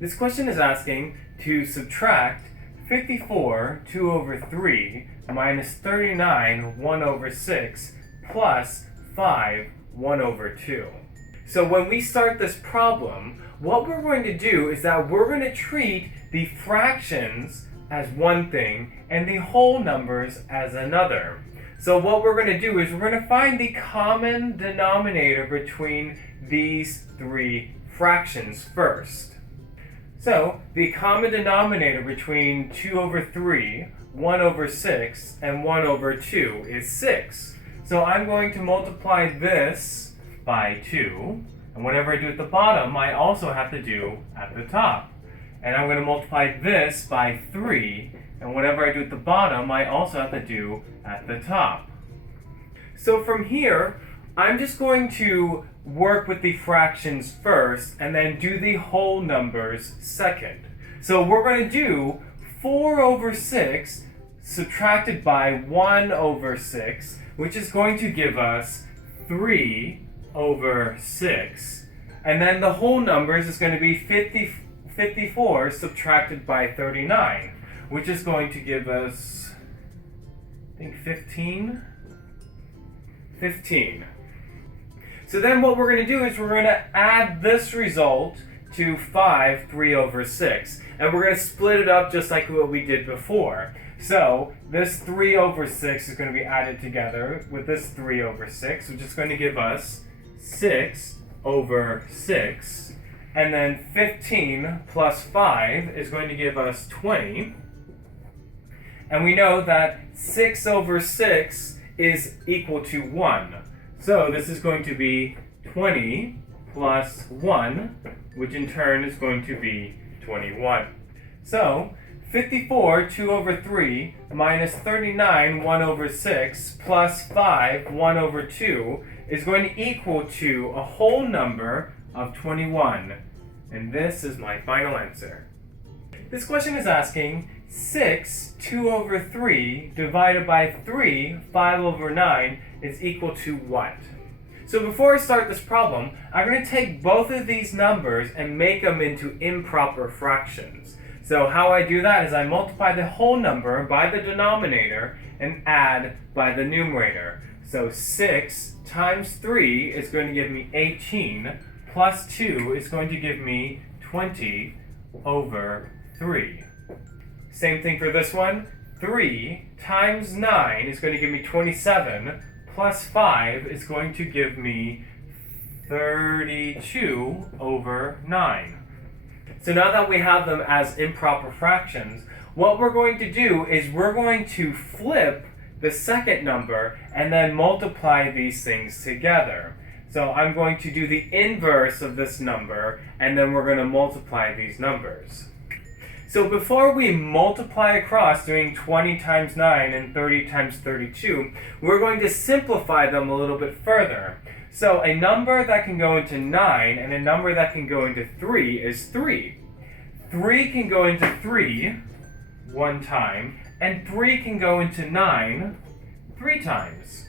This question is asking to subtract 54, 2 over 3, minus 39, 1 over 6, plus 5, 1 over 2. So when we start this problem, what we're going to do is that we're going to treat the fractions as one thing and the whole numbers as another. So what we're going to do is we're going to find the common denominator between these three fractions first. So the common denominator between 2 over 3, 1 over 6, and 1 over 2 is 6. So I'm going to multiply this by 2, and whatever I do at the bottom, I also have to do at the top. And I'm going to multiply this by 3, and whatever I do at the bottom, I also have to do at the top. So from here, I'm just going to work with the fractions first, and then do the whole numbers second. So we're going to do 4 over 6 subtracted by 1 over 6, which is going to give us 3 over 6. And then the whole numbers is going to be 54 subtracted by 39, which is going to give us, I think, 15. So then what we're going to do is we're going to add this result to 5, 3 over 6. And we're going to split it up just like what we did before. So this 3 over 6 is going to be added together with this 3 over 6, which is going to give us 6 over 6. And then 15 plus 5 is going to give us 20. And we know that 6 over 6 is equal to 1. So this is going to be 20 plus 1, which in turn is going to be 21. So 54, 2 over 3, minus 39, 1 over 6, plus 5, 1 over 2, is going to equal to a whole number of 21. And this is my final answer. This question is asking 6, 2 over 3, divided by 3, 5 over 9, is equal to what? So before I start this problem, I'm going to take both of these numbers and make them into improper fractions. So how I do that is I multiply the whole number by the denominator and add by the numerator. So 6 times 3 is going to give me 18, plus 2 is going to give me 20 over 3. Same thing for this one. 3 times 9 is going to give me 27, plus 5 is going to give me 32 over 9. So now that we have them as improper fractions, what we're going to do is we're going to flip the second number and then multiply these things together. So I'm going to do the inverse of this number, and then we're going to multiply these numbers. So before we multiply across doing 20 times 9 and 30 times 32, we're going to simplify them a little bit further. So a number that can go into 9 and a number that can go into 3 is 3. 3 can go into 3 one time, and 3 can go into 9 3 times.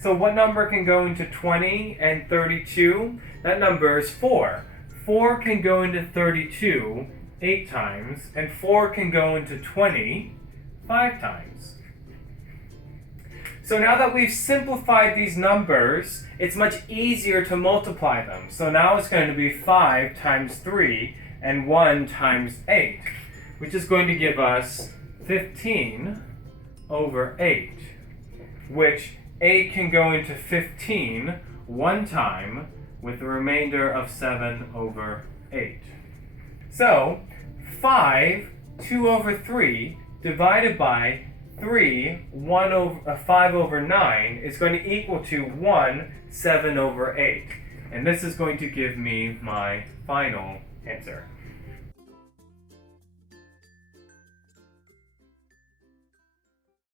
So what number can go into 20 and 32? That number is 4. 4 can go into 32 8 times, and 4 can go into 20 5 times. So now that we've simplified these numbers, it's much easier to multiply them. So now it's going to be 5 times 3 and 1 times 8, which is going to give us 15 over 8, which 8 can go into 15 one time with the remainder of 7 over 8. So 5, 2 over 3 divided by 3, 5 over 9 is going to equal to 1, 7 over 8. And this is going to give me my final answer.